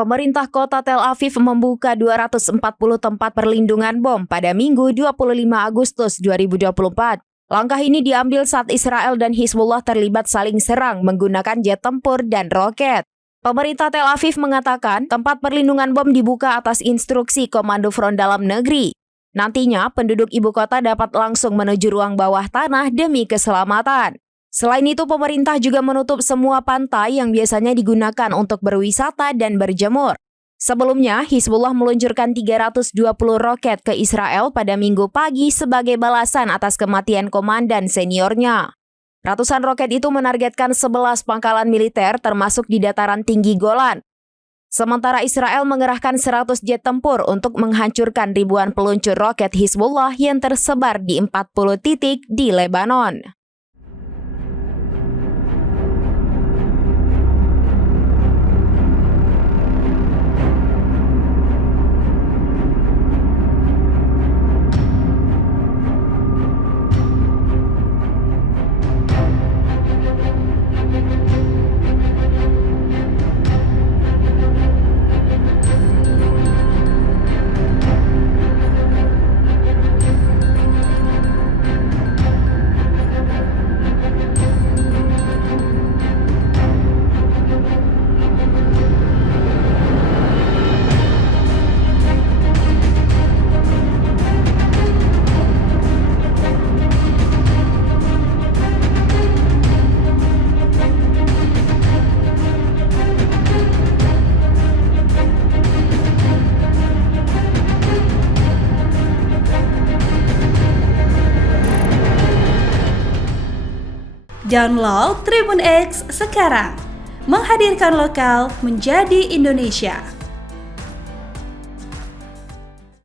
Pemerintah kota Tel Aviv membuka 240 tempat perlindungan bom pada Minggu 25 Agustus 2024. Langkah ini diambil saat Israel dan Hizbullah terlibat saling serang menggunakan jet tempur dan roket. Pemerintah Tel Aviv mengatakan tempat perlindungan bom dibuka atas instruksi Komando Front Dalam Negeri. Nantinya, penduduk ibu kota dapat langsung menuju ruang bawah tanah demi keselamatan. Selain itu, pemerintah juga menutup semua pantai yang biasanya digunakan untuk berwisata dan berjemur. Sebelumnya, Hizbullah meluncurkan 320 roket ke Israel pada Minggu pagi sebagai balasan atas kematian komandan seniornya. Ratusan roket itu menargetkan 11 pangkalan militer termasuk di dataran tinggi Golan. Sementara Israel mengerahkan 100 jet tempur untuk menghancurkan ribuan peluncur roket Hizbullah yang tersebar di 40 titik di Lebanon. Download Tribun X sekarang, menghadirkan lokal menjadi Indonesia.